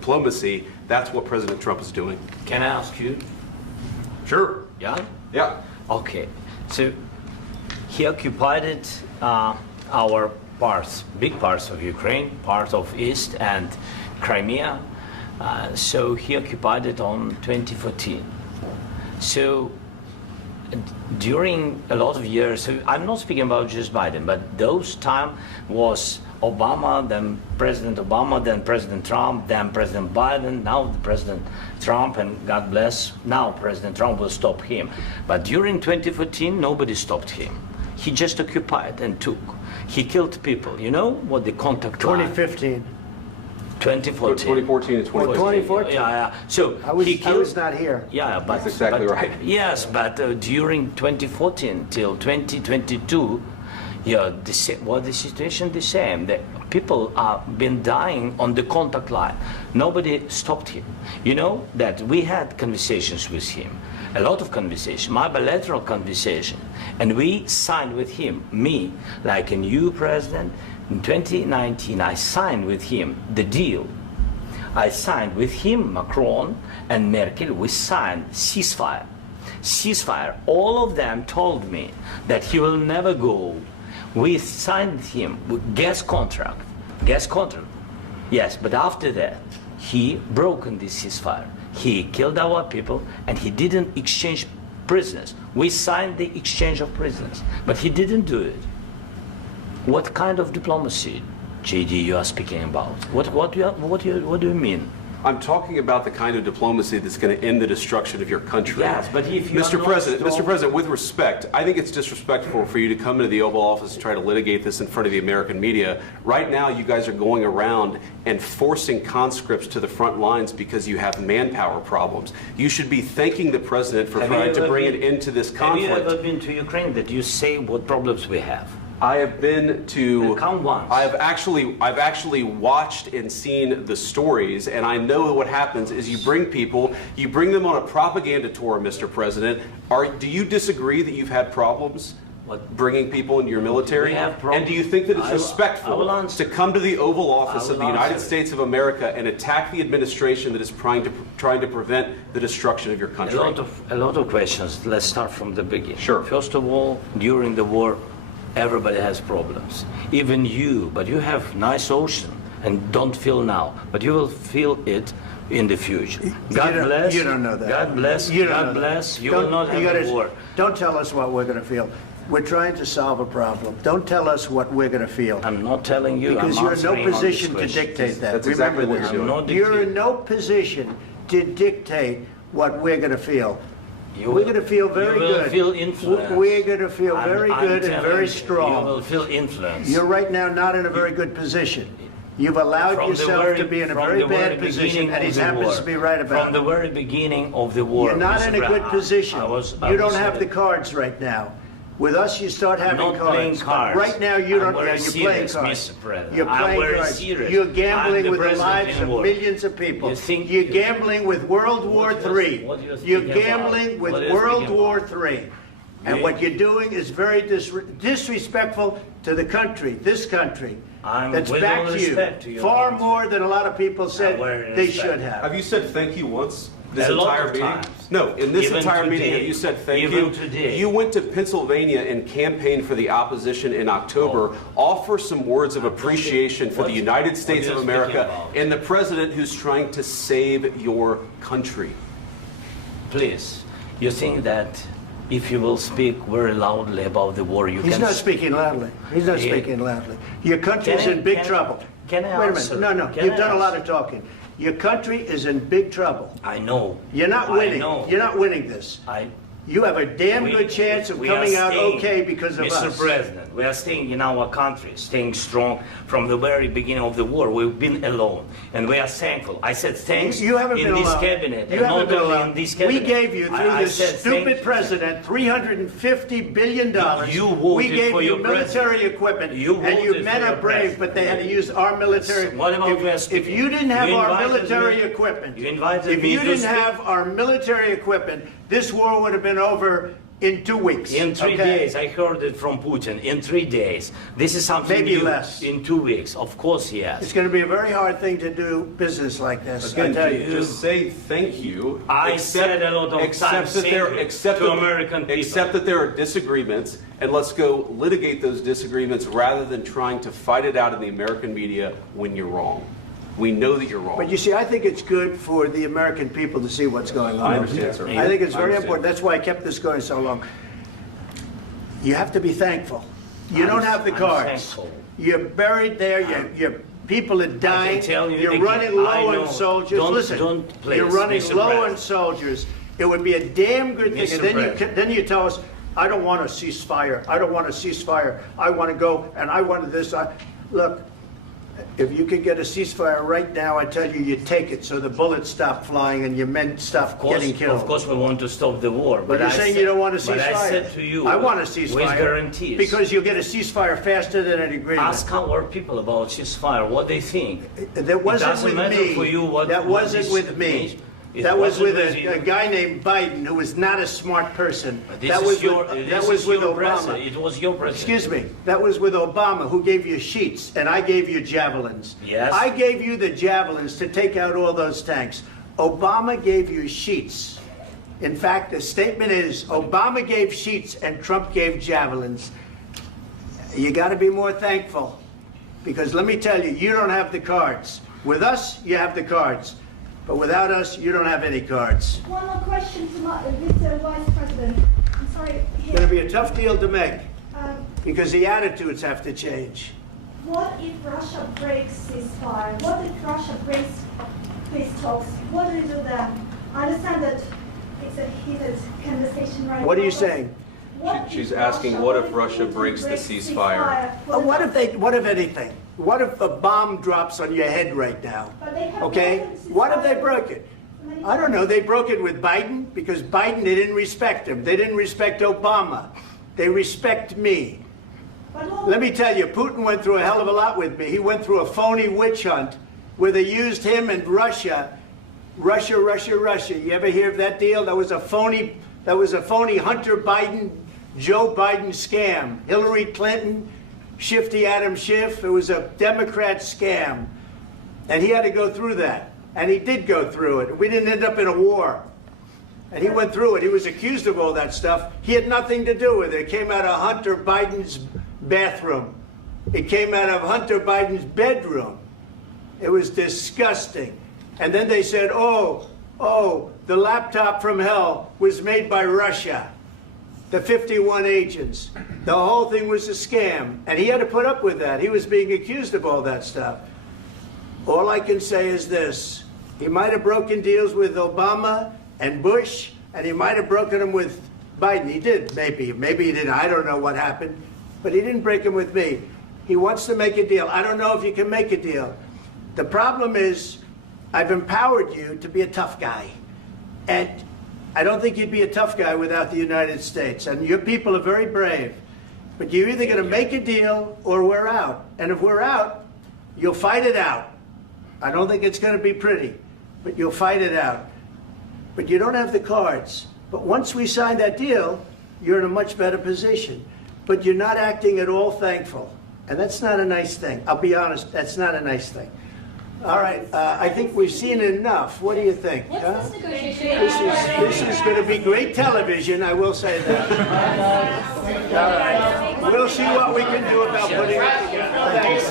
diplomacy. That's what President Trump is doing. Can I ask you? Sure. Yeah? Yeah. Okay. So he occupied it, our parts, big parts of Ukraine, part of East and Crimea. So he occupied it on 2014. So during a lot of years, so I'm not speaking about just Biden, but those time was Obama, then President Obama, then President Trump, then President Biden, now the President Trump, and God bless, now President Trump will stop him. But during 2014, nobody stopped him. He just occupied and took. He killed people. You know what the contact line? 2015. 2014. 2014 and 2014. 2014. Yeah. So I was, he killed, I was not here. Yeah, but That's exactly but, right. Yes, but during 2014 till 2022, yeah, the situation the same. The people have been dying on the contact line. Nobody stopped him. You know that we had conversations with him, a lot of conversation, my bilateral conversation, and we signed with him, me, like a new president. In 2019, I signed with him the deal. I signed with him, Macron and Merkel, we signed ceasefire. Ceasefire. All of them told me that he will never go. We signed with him with gas contract. Gas contract. Yes, but after that, he broken this ceasefire. He killed our people and he didn't exchange prisoners. We signed the exchange of prisoners, but he didn't do it. What kind of diplomacy, JD, you are speaking about? What do you mean? I'm talking about the kind of diplomacy that's going to end the destruction of your country. Yes, but if you Mr. President, with respect, I think it's disrespectful for you to come into the Oval Office and try to litigate this in front of the American media. Right now, you guys are going around and forcing conscripts to the front lines because you have manpower problems. You should be thanking the President for trying to bring an end to this conflict. Have you ever been to Ukraine that you say what problems we have? I have been to. Count once. I've actually watched and seen the stories, and I know what happens is you bring people, you bring them on a propaganda tour, Mr. President. Do you disagree that you've had problems bringing people into your military? We have problems. And do you think that it's respectful to come to the Oval Office of the United States of America and attack the administration that is trying to prevent the destruction of your country? A lot of questions. Let's start from the beginning. Sure. First of all, during the war, everybody has problems, even you, but you have nice ocean and don't feel now, but you will feel it in the future. God bless. You don't know that. God bless. You don't God know bless. that. You will not have a war. Don't tell us what we're going to feel. We're trying to solve a problem. Don't tell us what we're going to feel. I'm not telling you. Because you're in no position to dictate that. That's exactly what you're doing. You're in no position to dictate what we're going to feel. We're going to feel very good. You will feel influence. We're going to feel very good and very strong. You will feel influence. You're right now not in a very good position. You've allowed yourself to be in a very bad position, and he happens to be right about it. From the very beginning of the war. You're not in a good position. You don't have the cards right now. With us, you start having cards. Right now, you don't. You're playing cards. You're playing cards. You're gambling with the lives of millions of people. You're gambling with World War III. You're gambling with World War III. And what you're doing is very disrespectful to the country, this country, that's backed you far more than a lot of people said they should have. Have you said thank you once? This entire meeting? No, in this entire meeting, have you said thank you? You went to Pennsylvania and campaigned for the opposition in October. Offer some words of appreciation for the United States of America and the president who's trying to save your country. Please, you think that if you will speak very loudly about the war, you can... He's not speaking loudly. He's not speaking loudly. Your country is in big trouble. Can I Wait a answer? minute. No, you've done a lot of talking. Your country is in big trouble. I know. You're not winning. You're not winning this. You have a damn good chance of coming out okay because of us. Mr. President, we are staying in our country, staying strong from the very beginning of the war. We've been alone, and we are thankful. I said thanks you haven't in been this alone. cabinet, you and haven't not been only alone. in this cabinet. We gave you, through this stupid president, $350 billion. You voted we gave for you your military equipment, and you men are brave, but they had to use our military. What about if you didn't have our military equipment, if you didn't have our military equipment, this war would have been over in 2 weeks. In 3 days, I heard it from Putin. In 3 days, this is something maybe new. Less. In 2 weeks, of course, yes. It's going to be a very hard thing to do business like this. Again, I tell you. just say thank you. I said a lot of times to American people. Accept that there are disagreements, and let's go litigate those disagreements rather than trying to fight it out in the American media when you're wrong. We know that you're wrong. But you see, I think it's good for the American people to see what's going on. I understand, sir. I think it's very important. That's why I kept this going so long. You have to be thankful. You don't have the cards. You're buried there. Your people are dying. You're running low on soldiers. Listen, you're running low on soldiers. It would be a damn good thing. And then you tell us, I don't want a ceasefire. I don't want a ceasefire. I want to go and I want this. Look. If you could get a ceasefire right now, I tell you, you take it so the bullets stop flying and your men stop getting killed. Of course, we want to stop the war. But you're saying you don't want a ceasefire. But I said to you, I want a ceasefire. With guarantees. Because you'll get a ceasefire faster than an agreement. Ask our people about ceasefire, what they think. That wasn't with me. For you what, that wasn't with me. That was with a guy named Biden who was not a smart person. That was with Obama. It was your president. Excuse me. That was with Obama, who gave you sheets, and I gave you javelins. Yes. I gave you the javelins to take out all those tanks. Obama gave you sheets. In fact, the statement is Obama gave sheets and Trump gave javelins. You got to be more thankful, because let me tell you, you don't have the cards. With us, you have the cards. But without us, you don't have any cards. One more question to Mr. Vice President. I'm sorry. It's going to be a tough deal to make because the attitudes have to change. What if Russia breaks ceasefire? What if Russia breaks peace talks? What do we do then? I understand that it's a heated conversation right now. What are you saying? She's asking, what if Russia breaks the ceasefire? What if anything? What if a bomb drops on your head right now? Okay? What if they broke it? I don't know. They broke it with Biden because Biden, they didn't respect him. They didn't respect Obama. They respect me. Let me tell you, Putin went through a hell of a lot with me. He went through a phony witch hunt where they used him and Russia. Russia. You ever hear of that deal? That was a phony Hunter Biden, Joe Biden scam. Hillary Clinton, Shifty Adam Schiff. It was a Democrat scam. And he had to go through that. And he did go through it. We didn't end up in a war. And he went through it. He was accused of all that stuff. He had nothing to do with it. It came out of Hunter Biden's bathroom. It came out of Hunter Biden's bedroom. It was disgusting. And then they said, oh, the laptop from hell was made by Russia. The 51 agents. The whole thing was a scam. And he had to put up with that. He was being accused of all that stuff. All I can say is this. He might have broken deals with Obama and Bush, and he might have broken them with Biden. He did, maybe. Maybe he didn't. I don't know what happened. But he didn't break them with me. He wants to make a deal. I don't know if you can make a deal. The problem is, I've empowered you to be a tough guy. And I don't think you'd be a tough guy without the United States. And your people are very brave. But you're either going to make a deal or we're out. And if we're out, you'll fight it out. I don't think it's going to be pretty, but you'll fight it out. But you don't have the cards. But once we sign that deal, you're in a much better position. But you're not acting at all thankful. And that's not a nice thing. I'll be honest, that's not a nice thing. All right, I think we've seen enough. What do you think? Huh? This is going to be great television, I will say that. All right. We'll see what we can do about putting it together. Thanks.